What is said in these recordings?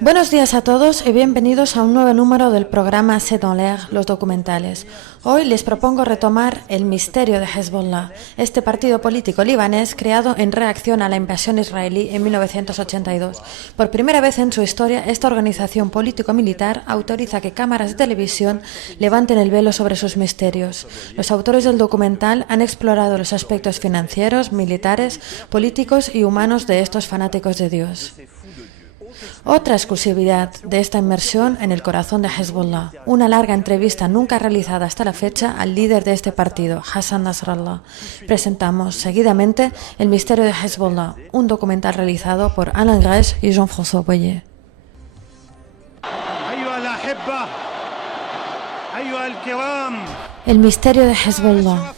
Buenos días a todos y bienvenidos a un nuevo número del programa C'est dans l'air, los documentales. Hoy les propongo retomar el misterio de Hezbollah, este partido político libanés creado en reacción a la invasión israelí en 1982. Por primera vez en su historia, esta organización político-militar autoriza que cámaras de televisión levanten el velo sobre sus misterios. Los autores del documental han explorado los aspectos financieros, militares, políticos y humanos de estos fanáticos de Dios. Otra exclusividad de esta inmersión en el corazón de Hezbollah, una larga entrevista nunca realizada hasta la fecha al líder de este partido, Hassan Nasrallah. Presentamos seguidamente El misterio de Hezbollah, un documental realizado por Alain Grèche y Jean-François Boyer. El misterio de Hezbollah.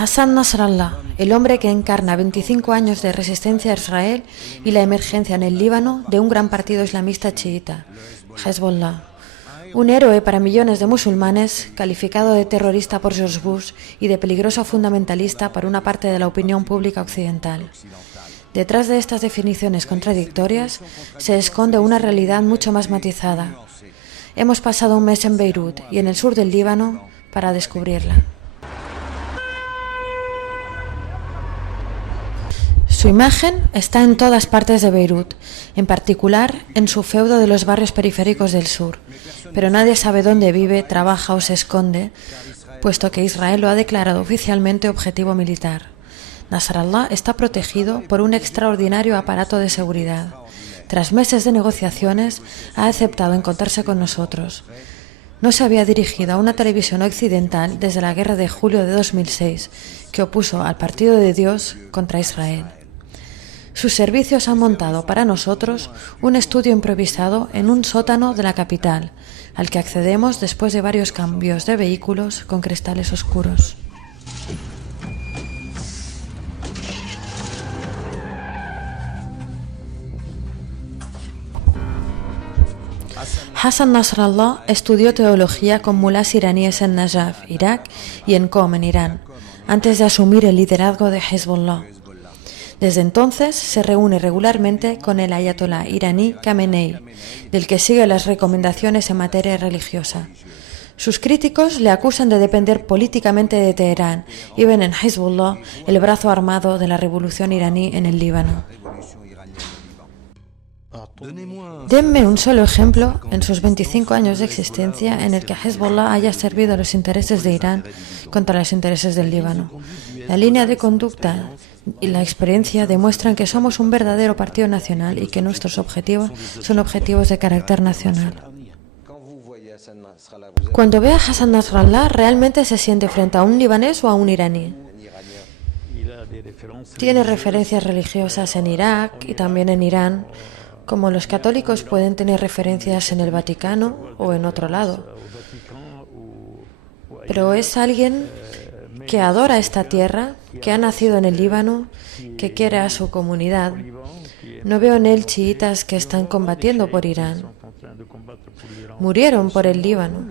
Hassan Nasrallah, el hombre que encarna 25 años de resistencia a Israel y la emergencia en el Líbano de un gran partido islamista chiita, Hezbollah. Un héroe para millones de musulmanes, calificado de terrorista por George Bush y de peligroso fundamentalista para una parte de la opinión pública occidental. Detrás de estas definiciones contradictorias se esconde una realidad mucho más matizada. Hemos pasado un mes en Beirut y en el sur del Líbano para descubrirla. Su imagen está en todas partes de Beirut, en particular en su feudo de los barrios periféricos del sur, pero nadie sabe dónde vive, trabaja o se esconde, puesto que Israel lo ha declarado oficialmente objetivo militar. Nasrallah está protegido por un extraordinario aparato de seguridad. Tras meses de negociaciones, ha aceptado encontrarse con nosotros. No se había dirigido a una televisión occidental desde la guerra de julio de 2006, que opuso al Partido de Dios contra Israel. Sus servicios han montado para nosotros un estudio improvisado en un sótano de la capital, al que accedemos después de varios cambios de vehículos con cristales oscuros. Hassan Nasrallah estudió teología con mulás iraníes en Najaf, Irak, y en Qom, en Irán, antes de asumir el liderazgo de Hezbollah. Desde entonces se reúne regularmente con el ayatolá iraní Khamenei, del que sigue las recomendaciones en materia religiosa. Sus críticos le acusan de depender políticamente de Teherán y ven en Hezbollah el brazo armado de la revolución iraní en el Líbano. Denme un solo ejemplo en sus 25 años de existencia en el que Hezbollah haya servido a los intereses de Irán contra los intereses del Líbano. La línea de conducta y la experiencia demuestran que somos un verdadero partido nacional y que nuestros objetivos son objetivos de carácter nacional. Cuando ve a Hassan Nasrallah, ¿realmente se siente frente a un libanés o a un iraní? Tiene referencias religiosas en Irak y también en Irán, como los católicos pueden tener referencias en el Vaticano o en otro lado. Pero es alguien que adora esta tierra, que ha nacido en el Líbano, que quiere a su comunidad. No veo en él chiitas que están combatiendo por Irán. Murieron por el Líbano.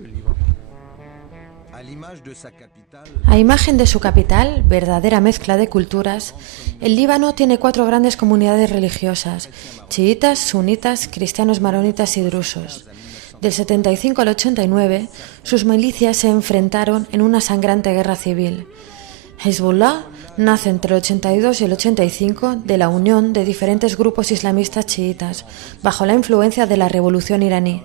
A imagen de su capital, verdadera mezcla de culturas, el Líbano tiene 4 grandes comunidades religiosas: chiitas, sunitas, cristianos maronitas y drusos. Del 75 al 89, sus milicias se enfrentaron en una sangrante guerra civil. Hezbollah nace entre el 82 y el 85 de la unión de diferentes grupos islamistas chiitas, bajo la influencia de la revolución iraní.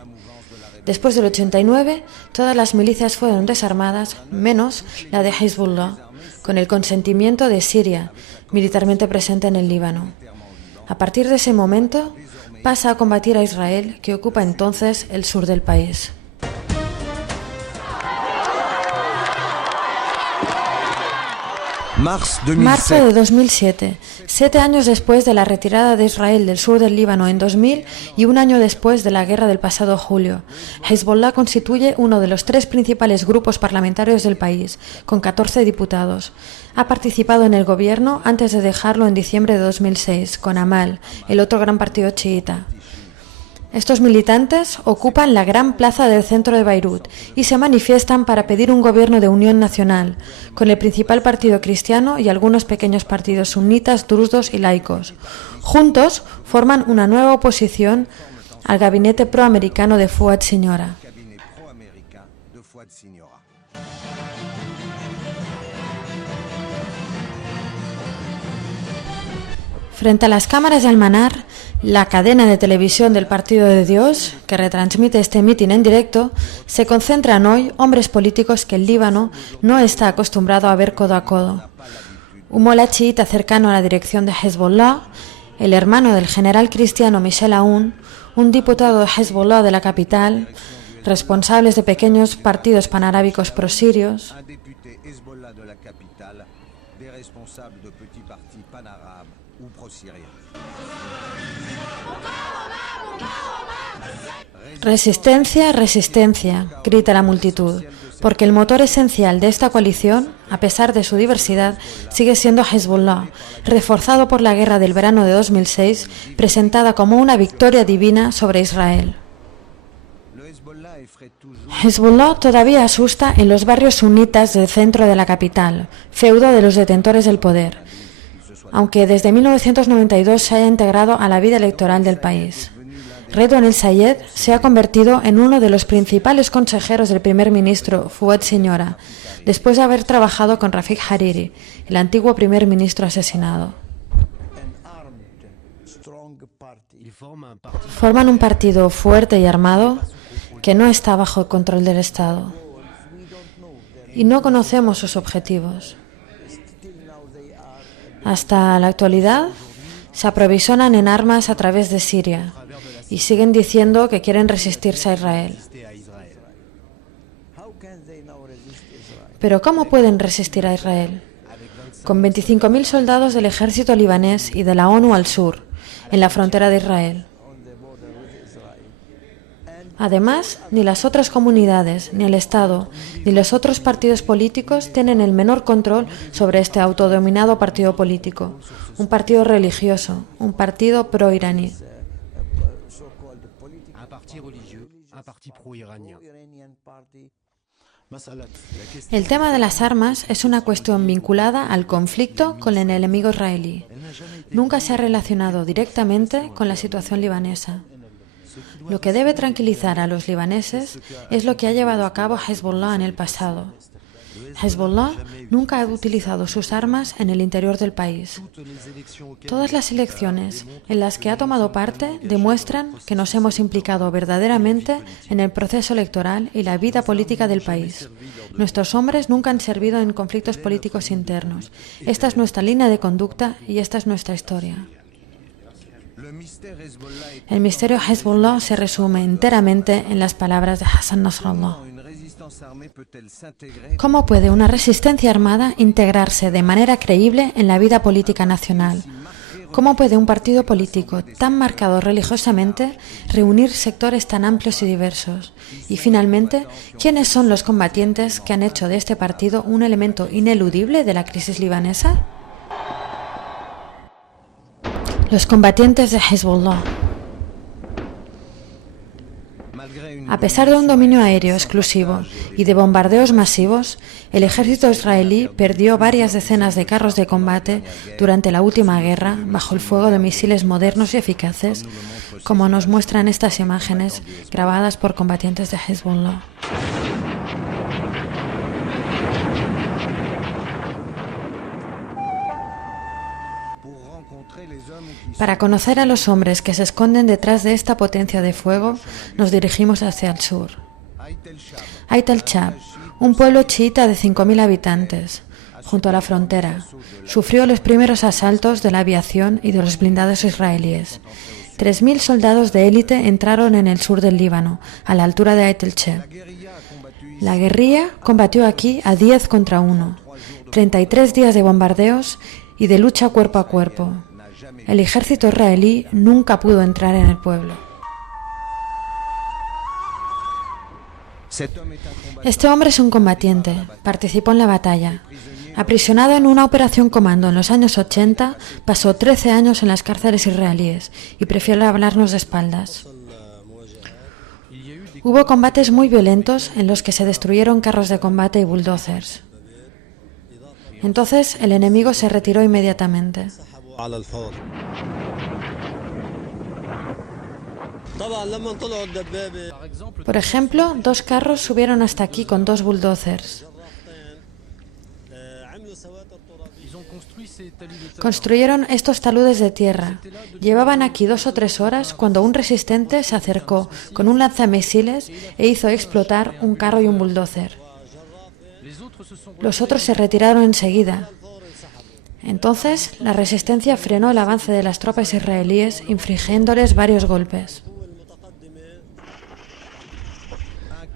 Después del 89, todas las milicias fueron desarmadas, menos la de Hezbollah, con el consentimiento de Siria, militarmente presente en el Líbano. A partir de ese momento, pasa a combatir a Israel, que ocupa entonces el sur del país. Marzo de 2007, 7 años después de la retirada de Israel del sur del Líbano en 2000 y un año después de la guerra del pasado julio, Hezbollah constituye uno de los 3 principales grupos parlamentarios del país, con 14 diputados. Ha participado en el gobierno antes de dejarlo en diciembre de 2006, con Amal, el otro gran partido chiita. Estos militantes ocupan la gran plaza del centro de Beirut y se manifiestan para pedir un gobierno de unión nacional, con el principal partido cristiano y algunos pequeños partidos sunitas, drusos y laicos. Juntos forman una nueva oposición al gabinete proamericano de Fouad Siniora. Frente a las cámaras de Almanar, la cadena de televisión del Partido de Dios, que retransmite este mitin en directo, se concentran hoy hombres políticos que el Líbano no está acostumbrado a ver codo a codo. Un molá chiita cercano a la dirección de Hezbollah, el hermano del general cristiano Michel Aoun, un diputado de Hezbollah de la capital, responsables de pequeños partidos panarábicos prosirios, Resistencia, resistencia, grita la multitud, porque el motor esencial de esta coalición, a pesar de su diversidad, sigue siendo Hezbollah, reforzado por la guerra del verano de 2006, presentada como una victoria divina sobre Israel. Hezbollah todavía asusta en los barrios sunitas del centro de la capital, feudo de los detentores del poder, aunque desde 1992 se haya integrado a la vida electoral del país. Redouan el-Sayed se ha convertido en uno de los principales consejeros del primer ministro Fouad Siniora, después de haber trabajado con Rafik Hariri, el antiguo primer ministro asesinado. Forman un partido fuerte y armado que no está bajo el control del Estado. Y no conocemos sus objetivos. Hasta la actualidad se aprovisionan en armas a través de Siria y siguen diciendo que quieren resistirse a Israel. Pero ¿cómo pueden resistir a Israel? Con 25.000 soldados del ejército libanés y de la ONU al sur, en la frontera de Israel. Además, ni las otras comunidades, ni el Estado, ni los otros partidos políticos tienen el menor control sobre este autodominado partido político, un partido religioso, un partido pro-iraní. El tema de las armas es una cuestión vinculada al conflicto con el enemigo israelí. Nunca se ha relacionado directamente con la situación libanesa. Lo que debe tranquilizar a los libaneses es lo que ha llevado a cabo Hezbollah en el pasado. Hezbollah nunca ha utilizado sus armas en el interior del país. Todas las elecciones en las que ha tomado parte demuestran que nos hemos implicado verdaderamente en el proceso electoral y la vida política del país. Nuestros hombres nunca han servido en conflictos políticos internos. Esta es nuestra línea de conducta y esta es nuestra historia. El misterio Hezbollah se resume enteramente en las palabras de Hassan Nasrallah. ¿Cómo puede una resistencia armada integrarse de manera creíble en la vida política nacional? ¿Cómo puede un partido político tan marcado religiosamente reunir sectores tan amplios y diversos? Y finalmente, ¿quiénes son los combatientes que han hecho de este partido un elemento ineludible de la crisis libanesa? Los combatientes de Hezbollah. A pesar de un dominio aéreo exclusivo y de bombardeos masivos, el ejército israelí perdió varias decenas de carros de combate durante la última guerra bajo el fuego de misiles modernos y eficaces, como nos muestran estas imágenes grabadas por combatientes de Hezbollah. Para conocer a los hombres que se esconden detrás de esta potencia de fuego, nos dirigimos hacia el sur. Ait el-Chab, un pueblo chiita de 5.000 habitantes, junto a la frontera, sufrió los primeros asaltos de la aviación y de los blindados israelíes. 3.000 soldados de élite entraron en el sur del Líbano, a la altura de Ait el-Chab. La guerrilla combatió aquí a 10 contra 1, 33 días de bombardeos y de lucha cuerpo a cuerpo. El ejército israelí nunca pudo entrar en el pueblo. Este hombre es un combatiente, participó en la batalla. Aprisionado en una operación comando en los años 80, pasó 13 años en las cárceles israelíes y prefiere hablarnos de espaldas. Hubo combates muy violentos en los que se destruyeron carros de combate y bulldozers. Entonces el enemigo se retiró inmediatamente. Por ejemplo, 2 carros subieron hasta aquí con 2 bulldozers. Construyeron estos taludes de tierra. Llevaban aquí 2 o 3 horas cuando un resistente se acercó con un lanzamisiles e hizo explotar un carro y un bulldozer. Los otros se retiraron enseguida. Entonces, la resistencia frenó el avance de las tropas israelíes, infligiéndoles varios golpes.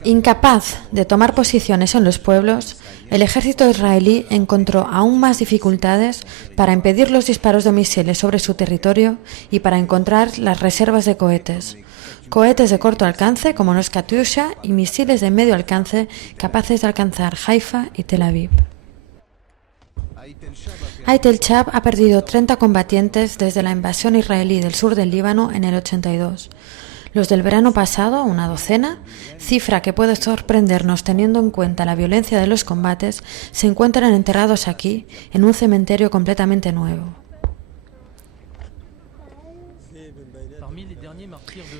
Incapaz de tomar posiciones en los pueblos, el ejército israelí encontró aún más dificultades para impedir los disparos de misiles sobre su territorio y para encontrar las reservas de cohetes. Cohetes de corto alcance como los Katyusha y misiles de medio alcance capaces de alcanzar Haifa y Tel Aviv. Ait el-Shab ha perdido 30 combatientes desde la invasión israelí del sur del Líbano en el 82. Los del verano pasado, una docena, cifra que puede sorprendernos teniendo en cuenta la violencia de los combates, se encuentran enterrados aquí, en un cementerio completamente nuevo.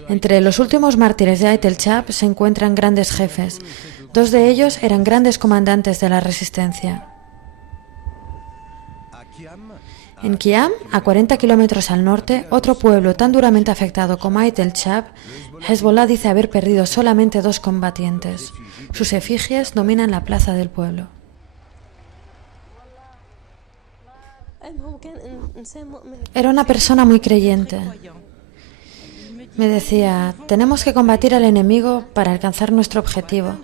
Entre los últimos mártires de Ait el-Shab se encuentran grandes jefes. 2 de ellos eran grandes comandantes de la resistencia. En Kiam, a 40 kilómetros al norte, otro pueblo tan duramente afectado como Ait el-Shab, Hezbollah dice haber perdido solamente 2 combatientes. Sus efigies dominan la plaza del pueblo. Era una persona muy creyente. Me decía, tenemos que combatir al enemigo para alcanzar nuestro objetivo,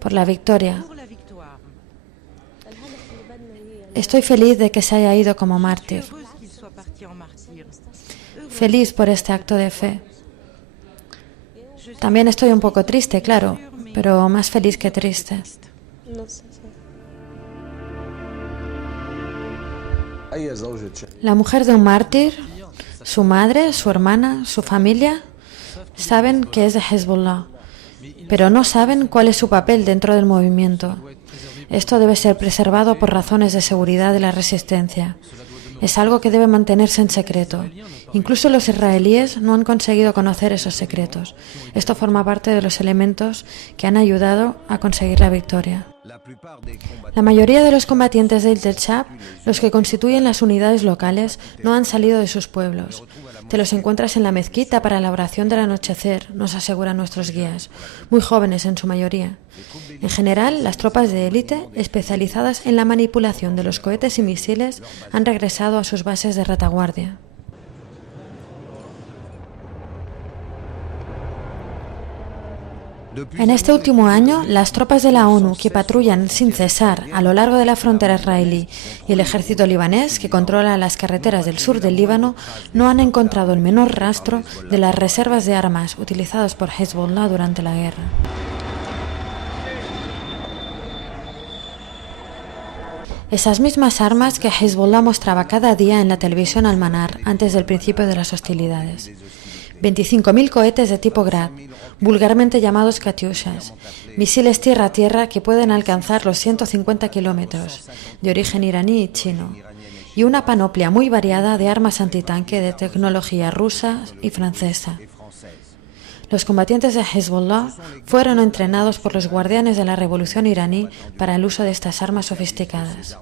por la victoria. Estoy feliz de que se haya ido como mártir. Feliz por este acto de fe. También estoy un poco triste, claro, pero más feliz que triste. La mujer de un mártir, su madre, su hermana, su familia, saben que es de Hezbollah, pero no saben cuál es su papel dentro del movimiento. Esto debe ser preservado por razones de seguridad de la resistencia. Es algo que debe mantenerse en secreto. Incluso los israelíes no han conseguido conocer esos secretos. Esto forma parte de los elementos que han ayudado a conseguir la victoria. La mayoría de los combatientes de Ait el-Shab, los que constituyen las unidades locales, no han salido de sus pueblos. Te los encuentras en la mezquita para la oración del anochecer, nos aseguran nuestros guías, muy jóvenes en su mayoría. En general, las tropas de élite, especializadas en la manipulación de los cohetes y misiles, han regresado a sus bases de retaguardia. En este último año, las tropas de la ONU que patrullan sin cesar a lo largo de la frontera israelí y el ejército libanés que controla las carreteras del sur del Líbano no han encontrado el menor rastro de las reservas de armas utilizadas por Hezbollah durante la guerra. Esas mismas armas que Hezbollah mostraba cada día en la televisión Al-Manar antes del principio de las hostilidades. 25.000 cohetes de tipo Grad, vulgarmente llamados Katyushas, misiles tierra-tierra que pueden alcanzar los 150 kilómetros, de origen iraní y chino, y una panoplia muy variada de armas antitanque de tecnología rusa y francesa. Los combatientes de Hezbollah fueron entrenados por los guardianes de la revolución iraní para el uso de estas armas sofisticadas.